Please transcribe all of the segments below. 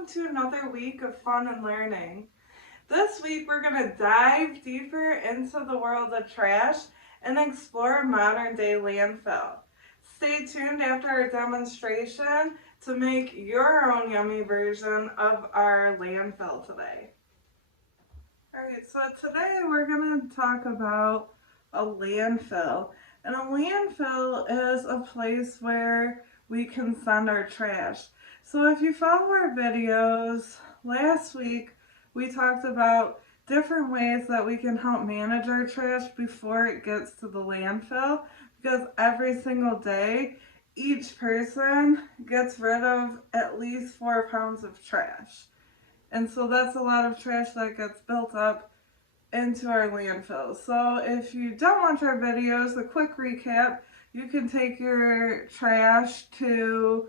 welcome to another week of fun and learning. This week we're going to dive deeper into the world of trash and explore modern day landfill. Stay tuned after our demonstration to make your own yummy version of our landfill today. Alright, so today we're going to talk about a landfill. And a landfill is a place where we can send our trash. So if you follow our videos, last week we talked about different ways that we can help manage our trash before it gets to the landfill, because every single day each person gets rid of at least 4 pounds of trash. And so that's a lot of trash that gets built up into our landfill. So if you don't watch our videos, a quick recap, you can take your trash to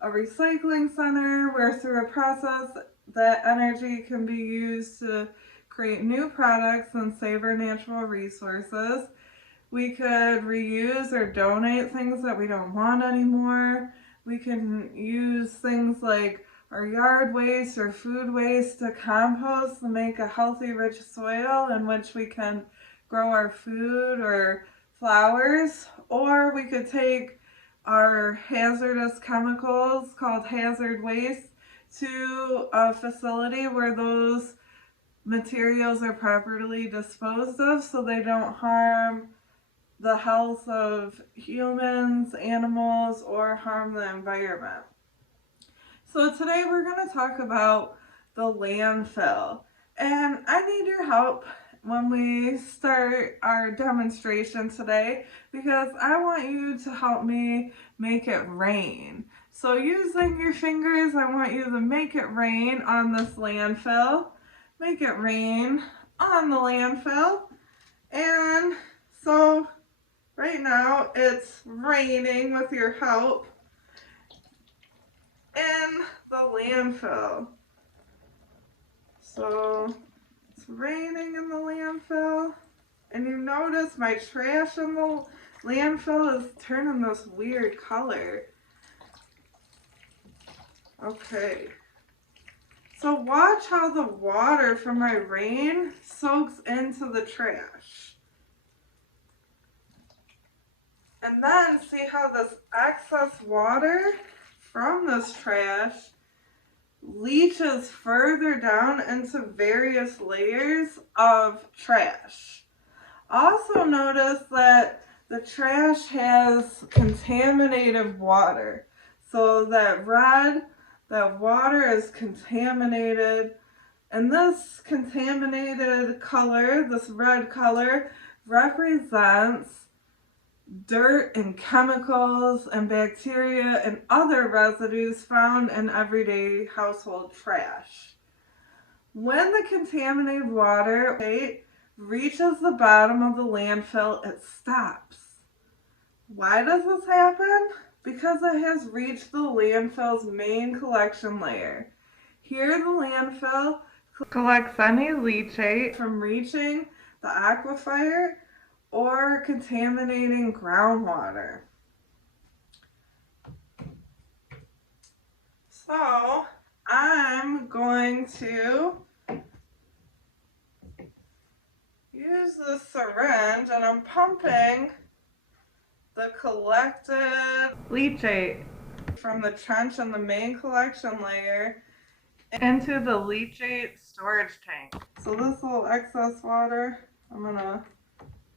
a recycling center where through a process that energy can be used to create new products and save our natural resources. We could reuse or donate things that we don't want anymore. We can use things like our yard waste or food waste to compost to make a healthy, rich soil in which we can grow our food or flowers. Or we could take our hazardous chemicals called hazard waste to a facility where those materials are properly disposed of so they don't harm the health of humans, animals, or harm the environment. So today we're going to talk about the landfill, and I need your help when we start our demonstration today because I want you to help me make it rain. So using your fingers, I want you to make it rain on this landfill. Make it rain on the landfill. And so right now it's raining with your help in the landfill. So it's raining in the landfill, and you notice my trash in the landfill is turning this weird color. Okay. So watch how the water from my rain soaks into the trash. And then see how this excess water from this trash leaches further down into various layers of trash. Also notice that the trash has contaminated water. So that water is contaminated, and this contaminated color, this red color, represents dirt and chemicals and bacteria and other residues found in everyday household trash. When the contaminated water reaches the bottom of the landfill, it stops. Why does this happen? Because it has reached the landfill's main collection layer. Here the landfill collects any leachate from reaching the aquifer or contaminating groundwater. So I'm going to use the syringe and I'm pumping the collected leachate from the trench in the main collection layer into the leachate storage tank. So this little excess water, I'm gonna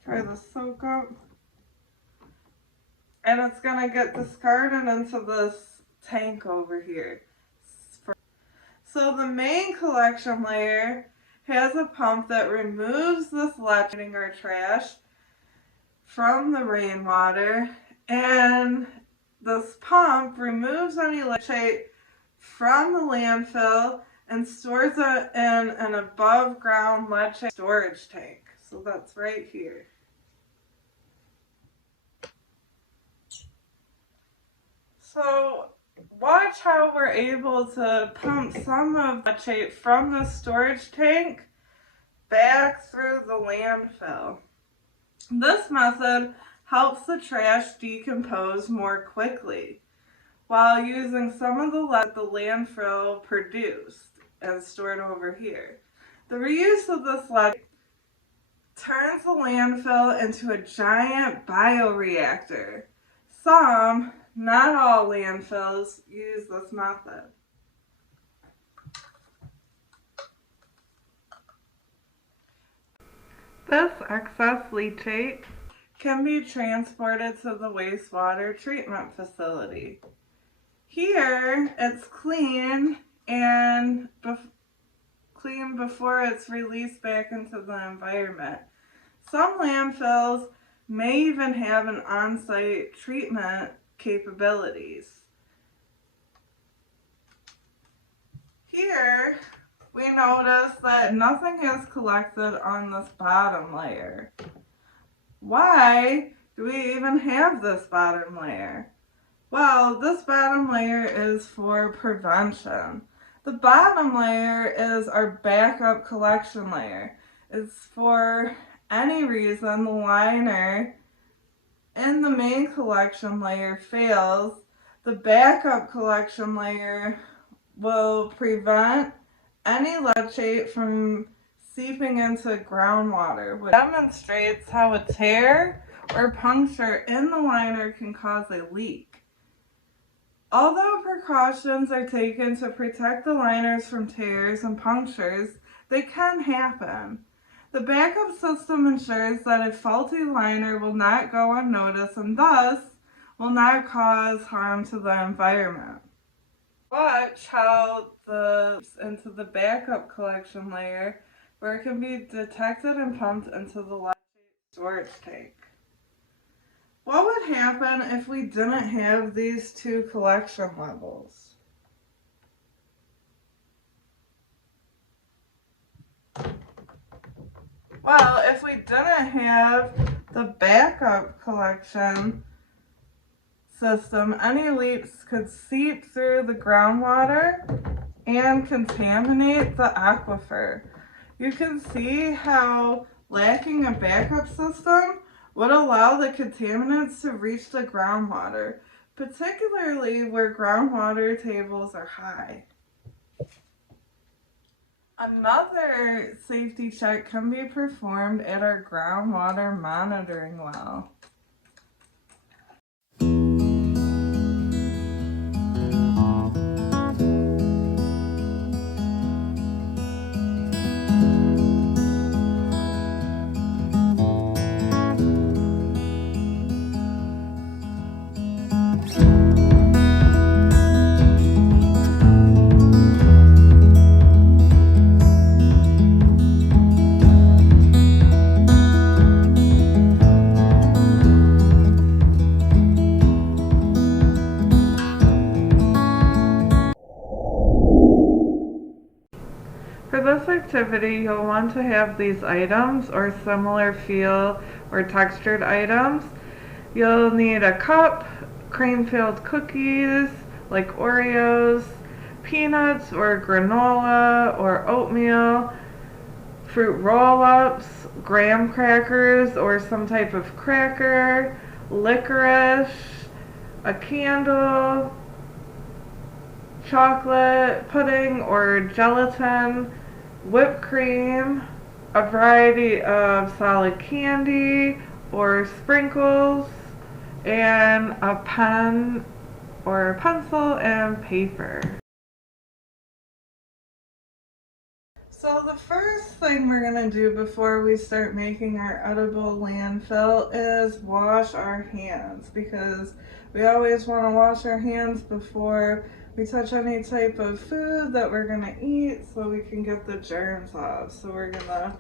try to soak up, and it's gonna get discarded into this tank over here. So the main collection layer has a pump that removes this leachate in our trash from the rainwater, and this pump removes any leachate from the landfill and stores it in an above ground leachate storage tank. So that's right here. So watch how we're able to pump some of the leachate from the storage tank back through the landfill. This method helps the trash decompose more quickly. while using some of the lead the landfill produced and stored over here. The reuse of this lead turns the landfill into a giant bioreactor. Some, not all landfills, use this method. This excess leachate can be transported to the wastewater treatment facility. Here, it's clean and clean before it's released back into the environment. Some landfills may even have an on-site treatment capabilities. Here, we notice that nothing is collected on this bottom layer. Why do we even have this bottom layer? Well, this bottom layer is for prevention. The bottom layer is our backup collection layer. It's for any reason the liner in the main collection layer fails, the backup collection layer will prevent any leachate from seeping into groundwater, which demonstrates how a tear or puncture in the liner can cause a leak. Although precautions are taken to protect the liners from tears and punctures, they can happen. The backup system ensures that a faulty liner will not go unnoticed and thus will not cause harm to the environment. Watch how into the backup collection layer where it can be detected and pumped into the leachate storage tank. What would happen if we didn't have these two collection levels? Well, if we didn't have the backup collection system, any leaks could seep through the groundwater and contaminate the aquifer. You can see how lacking a backup system would allow the contaminants to reach the groundwater, particularly where groundwater tables are high. Another safety check can be performed at our groundwater monitoring well. For this activity, you'll want to have these items or similar feel or textured items. You'll need a cup, cream-filled cookies like Oreos, peanuts or granola or oatmeal, fruit roll-ups, graham crackers or some type of cracker, licorice, a candle, chocolate pudding or gelatin, whipped cream, a variety of solid candy or sprinkles, and a pen or pencil and paper. So the first thing we're going to do before we start making our edible landfill is wash our hands, because we always want to wash our hands before we touch any type of food that we're going to eat so we can get the germs off. So we're going to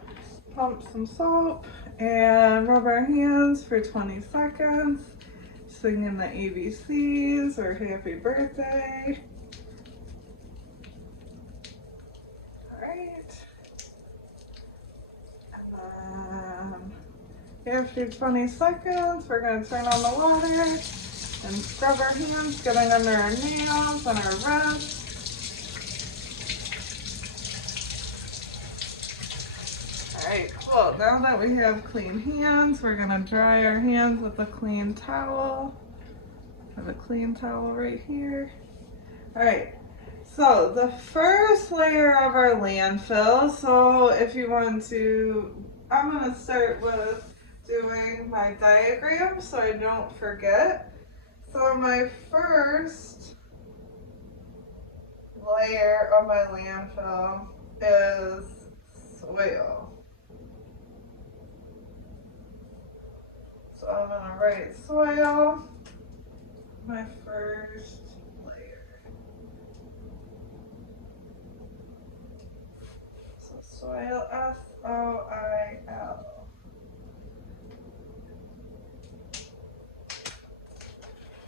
pump some soap and rub our hands for 20 seconds, singing the ABCs or happy birthday. Alright. And then after 20 seconds, we're going to turn on the water and scrub our hands, getting under our nails and our wrists. Alright, cool. Now that we have clean hands, we're going to dry our hands with a clean towel. have a clean towel right here. All right, so the first layer of our landfill, so if you want to, I'm gonna start with doing my diagram so I don't forget. So my first layer of my landfill is soil. So I'm gonna write soil, my first layer. So soil, S-O-I-L.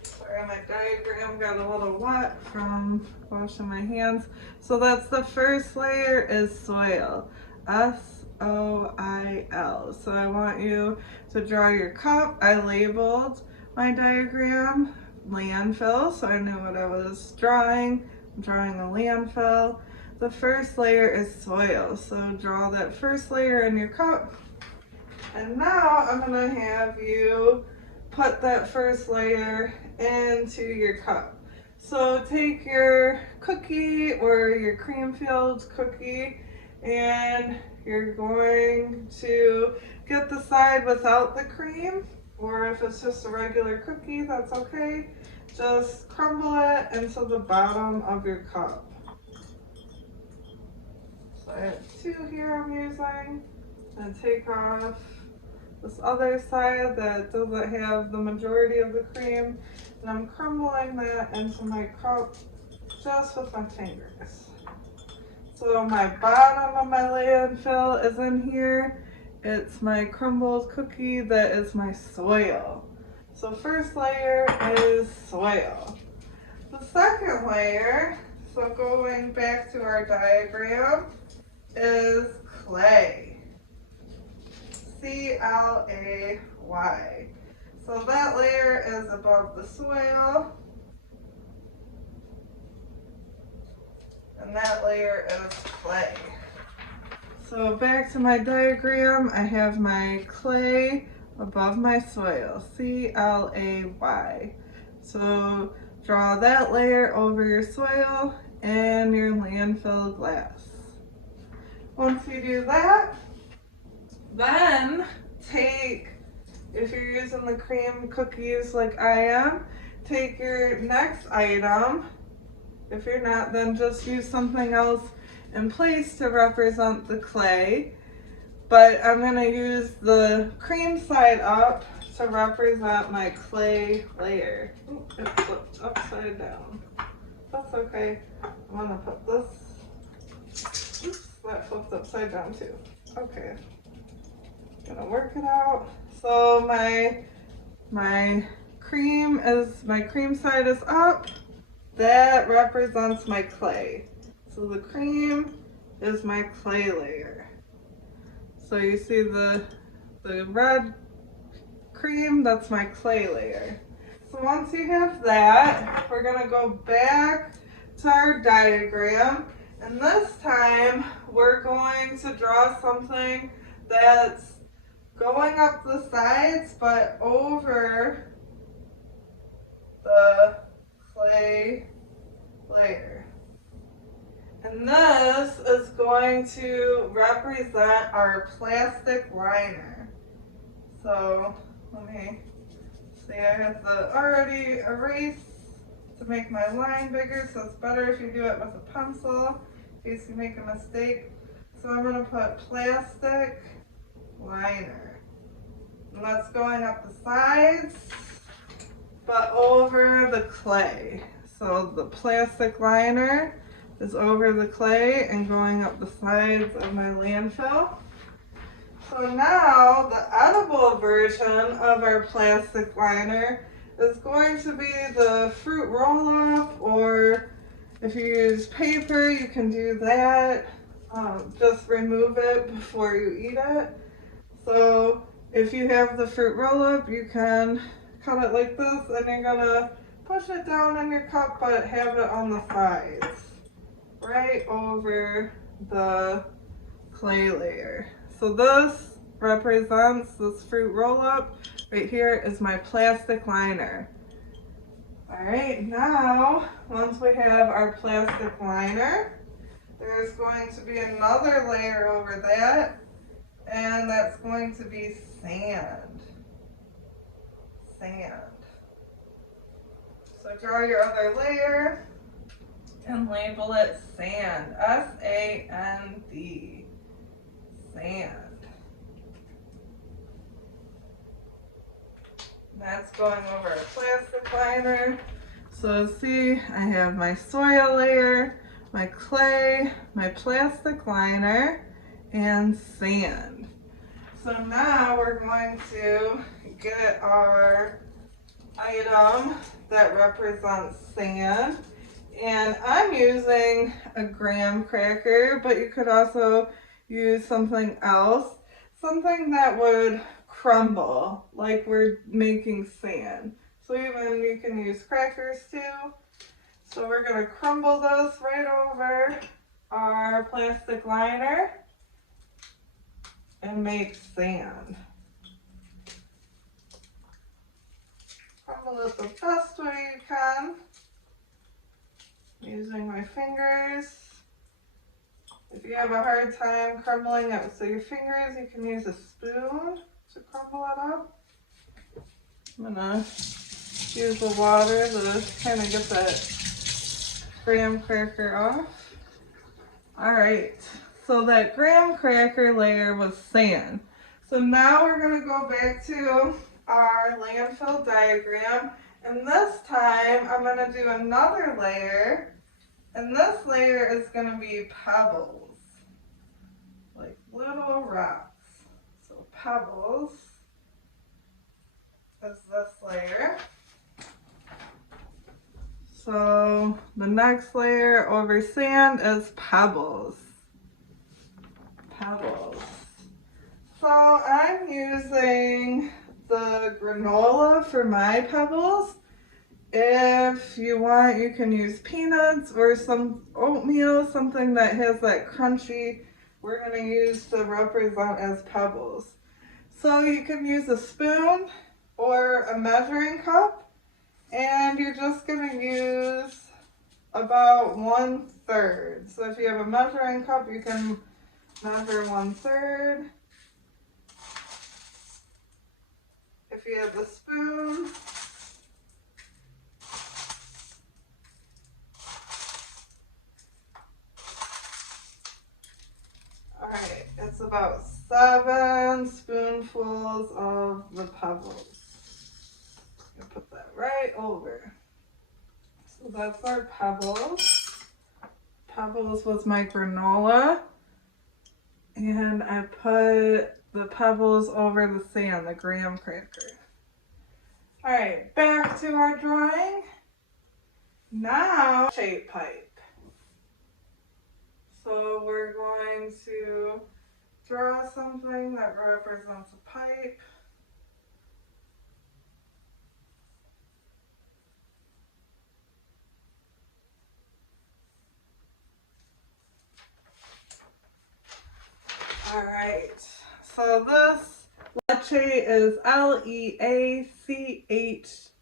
Sorry, my diagram got a little wet from washing my hands. So that's the first layer is soil, S-O-I-L. So I want you to draw your cup. I labeled my diagram landfill, so I knew what I was drawing. I'm drawing a landfill. The first layer is soil, so draw that first layer in your cup. And now I'm gonna have you put that first layer into your cup. So take your cookie or your cream-filled cookie and you're going to get the side without the cream, or if it's just a regular cookie, that's okay. Just crumble it into the bottom of your cup. So I have two here I'm using, and take off this other side that doesn't have the majority of the cream, and I'm crumbling that into my cup just with my fingers. So my bottom of my landfill is in here. It's my crumbled cookie that is my soil. So first layer is soil. The second layer, so going back to our diagram, is clay. C-L-A-Y. So that layer is above the soil. And that layer is clay. So back to my diagram, I have my clay above my soil, C-L-A-Y. So draw that layer over your soil and your landfill glass. Once you do that, then take, if you're using the cream cookies like I am, take your next item. If you're not, then just use something else in place to represent the clay. But I'm going to use the cream side up to represent my clay layer. Ooh, it flipped upside down. That's okay. I'm going to put this. Oops, that flipped upside down too. Okay. Gonna work it out. So my cream side is up. That represents my clay. So the cream is my clay layer. So you see the red cream, that's my clay layer. So once you have that, we're gonna go back to our diagram, and this time we're going to draw something that's going up the sides but over the clay layer. And this is going to represent our plastic liner. So let me see, I have to already erase to make my line bigger, so it's better if you do it with a pencil in case you make a mistake. So I'm going to put plastic liner. And that's going up the sides but over the clay. So the plastic liner is over the clay and going up the sides of my landfill. So now the edible version of our plastic liner is going to be the fruit roll-up, or if you use paper, you can do that. Just remove it before you eat it. So if you have the fruit roll-up, you can cut it like this, and you're gonna push it down in your cup, but have it on the sides, right over the clay layer. So this represents this fruit roll-up. Right here is my plastic liner. Alright, now once we have our plastic liner, there's going to be another layer over that, and that's going to be sand. Sand. So draw your other layer and label it sand. S-A-N-D. Sand. That's going over a plastic liner. So see, I have my soil layer, my clay, my plastic liner, and sand. So now we're going to get our item that represents sand. And I'm using a graham cracker, but you could also use something else. Something that would crumble, like we're making sand. So even you can use crackers too. So we're going to crumble those right over our plastic liner and make sand. Crumble it the best way you can, using my fingers. If you have a hard time crumbling it with your fingers, you can use a spoon to crumble it up. I'm gonna use the water to kind of get that graham cracker off. Alright, so that graham cracker layer was sand. So now we're gonna go back to our landfill diagram, and this time I'm gonna do another layer, and this layer is gonna be pebbles, like little rocks. So pebbles is this layer. So the next layer over sand is pebbles. Pebbles. So I'm using the granola for my pebbles. If you want, you can use peanuts or some oatmeal, something that has that crunchy we're going to use to represent as pebbles. So you can use a spoon or a measuring cup, and you're just going to use about 1/3. So if you have a measuring cup, you can measure 1/3. If you have a spoon, alright, it's about 7 spoonfuls of the pebbles. I'm gonna put that right over. So that's our pebbles. Pebbles was my granola. And I put the pebbles over the sand, the graham cracker. Alright, back to our drawing. Now, shape pipe. So we're going to draw something that represents a pipe. Alright, so this leachate is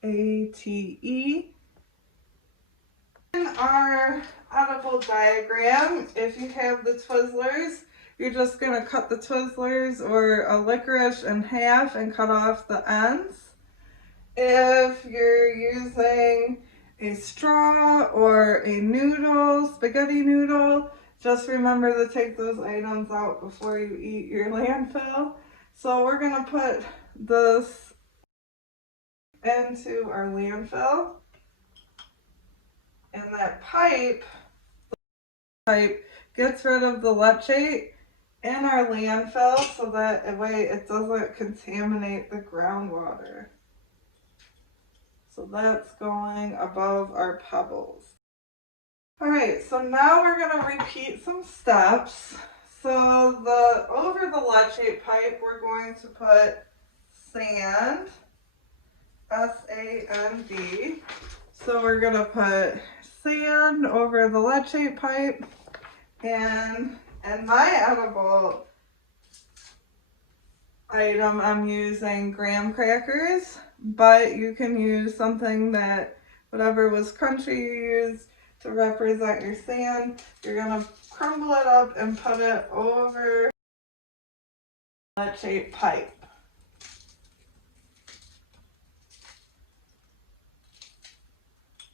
Leachate. In our edible diagram, if you have the Twizzlers, you're just going to cut the Twizzlers or a licorice in half and cut off the ends. If you're using a straw or a noodle, spaghetti noodle, just remember to take those items out before you eat your landfill. So we're going to put this into our landfill. And that pipe gets rid of the leachate in our landfill so that way it doesn't contaminate the groundwater. So that's going above our pebbles. Alright, so now we're going to repeat some steps. So over the leachate pipe, we're going to put sand, S-A-N-D. So we're going to put sand over the leachate pipe, and my edible item I'm using graham crackers, but you can use something that whatever was crunchy you used to represent your sand. You're going to crumble it up and put it over that shaped pipe.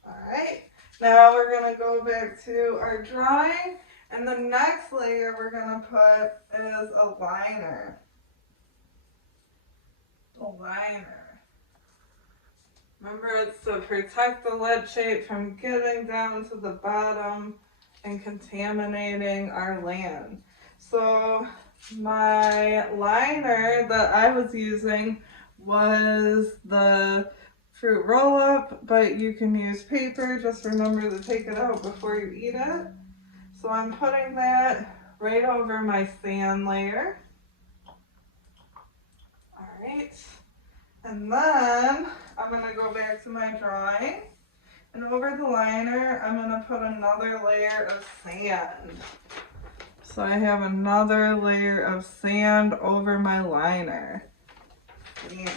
Alright, now we're going to go back to our drawing, and the next layer we're going to put is a liner. A liner. Remember, it's to protect the lead shape from getting down to the bottom and contaminating our land. So my liner that I was using was the fruit roll-up, but you can use paper. Just remember to take it out before you eat it. So I'm putting that right over my sand layer. Alright, and then I'm going to go back to my drawing, and over the liner I'm going to put another layer of sand. So I have another layer of sand over my liner. Sand.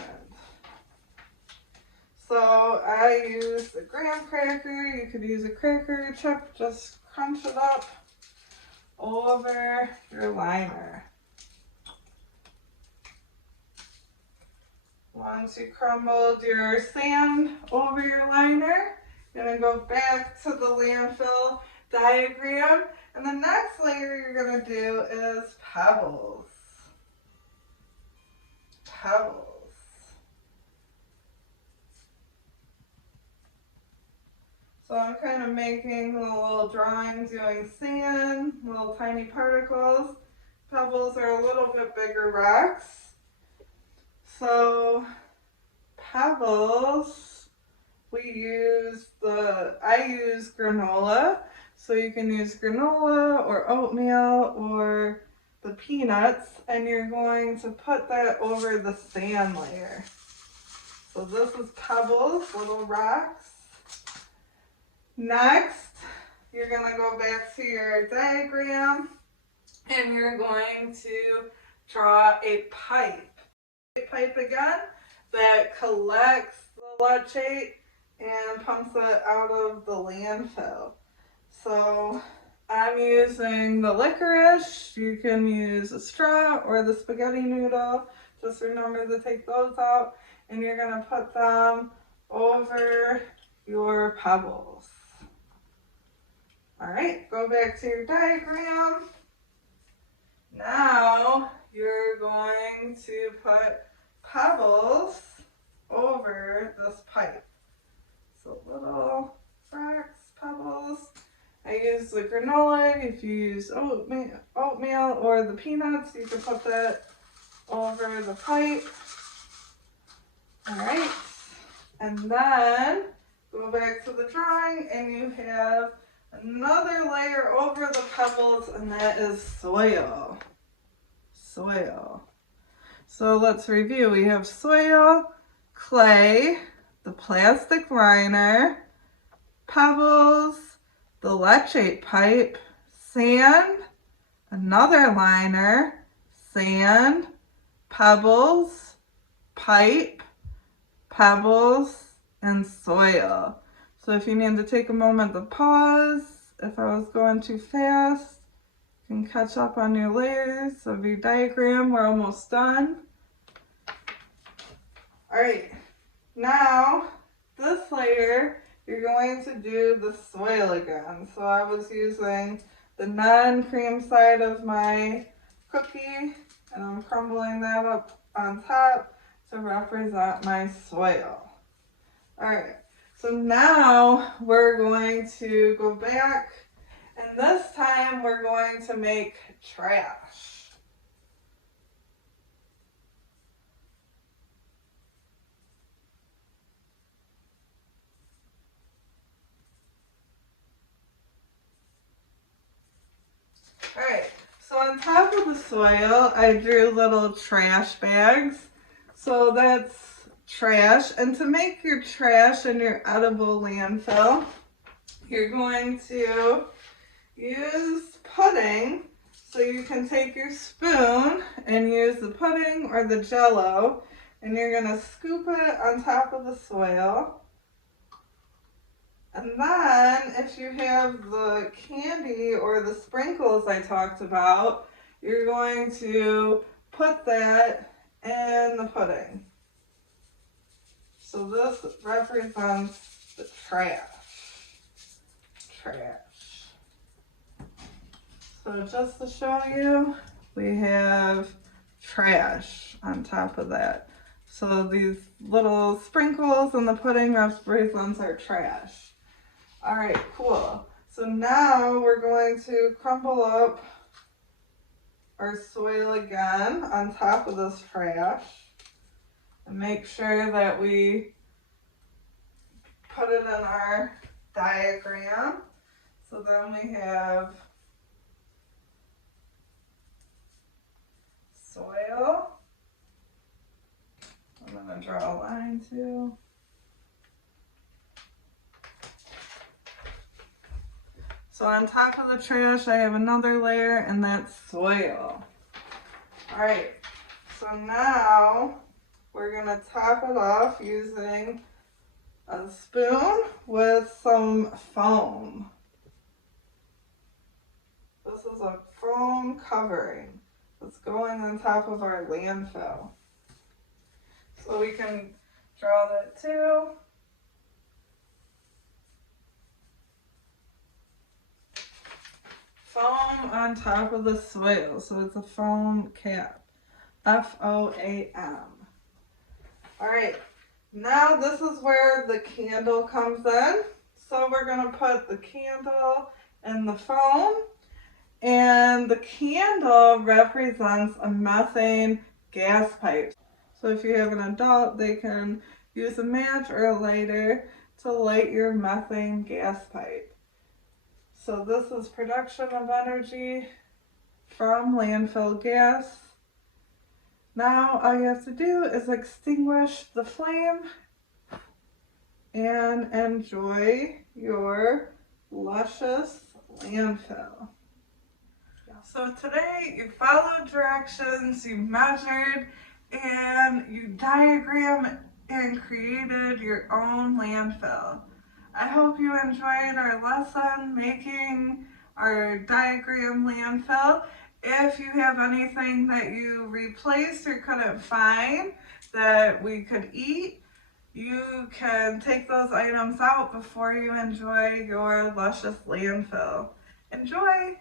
So I used a graham cracker. You could use a cracker chip. Just crunch it up over your liner. Once you crumbled your sand over your liner, you're going to go back to the landfill diagram. And the next layer you're going to do is pebbles. Pebbles. So I'm kind of making a little drawing doing sand, little tiny particles. Pebbles are a little bit bigger rocks. So pebbles, I use granola. So you can use granola or oatmeal or the peanuts, and you're going to put that over the sand layer. So this is pebbles, little rocks. Next, you're going to go back to your diagram, and you're going to draw a pipe. A pipe again that collects the leachate and pumps it out of the landfill. So I'm using the licorice. You can use a straw or the spaghetti noodle. Just remember to take those out, and you're going to put them over your pebbles. Alright, go back to your diagram. Now you're going to put pebbles over this pipe. So little rocks, pebbles. I use the granola. If you use oatmeal or the peanuts, you can put that over the pipe. Alright, and then go back to the drawing, and you have another layer over the pebbles, and that is soil. Soil. So let's review. We have soil, clay, the plastic liner, pebbles, the leachate pipe, sand, another liner, sand, pebbles, pipe, pebbles, and soil. So if you need to take a moment to pause, if I was going too fast, you can catch up on your layers of your diagram. We're almost done. Alright, now this layer, you're going to do the soil again. So I was using the non-cream side of my cookie, and I'm crumbling that up on top to represent my soil. Alright, so now we're going to go back, and this time we're going to make trash. Alright, so on top of the soil, I drew little trash bags. So that's trash. And to make your trash in your edible landfill, you're going to use pudding. So you can take your spoon and use the pudding or the Jell-O, and you're going to scoop it on top of the soil. And then if you have the candy or the sprinkles I talked about, you're going to put that in the pudding. So this represents the trash. Trash. So just to show you, we have trash on top of that. So these little sprinkles in the pudding represents our trash. All right, cool. So now we're going to crumble up our soil again on top of this trash and make sure that we put it in our diagram. So then we have soil. I'm going to draw a line too. So on top of the trash, I have another layer, and that's soil. All right, so now we're gonna top it off using a spoon with some foam. This is a foam covering that's going on top of our landfill. So we can draw that too. Foam on top of the soil, so it's a foam cap. F-O-A-M. All right, now this is where the candle comes in. So we're gonna put the candle in the foam, and the candle represents a methane gas pipe. So if you have an adult, they can use a match or a lighter to light your methane gas pipe. So this is production of energy from landfill gas. Now all you have to do is extinguish the flame and enjoy your luscious landfill. So today you followed directions, you measured, and you diagrammed and created your own landfill. I hope you enjoyed our lesson making our diagram landfill. If you have anything that you replaced or couldn't find that we could eat, you can take those items out before you enjoy your luscious landfill. Enjoy!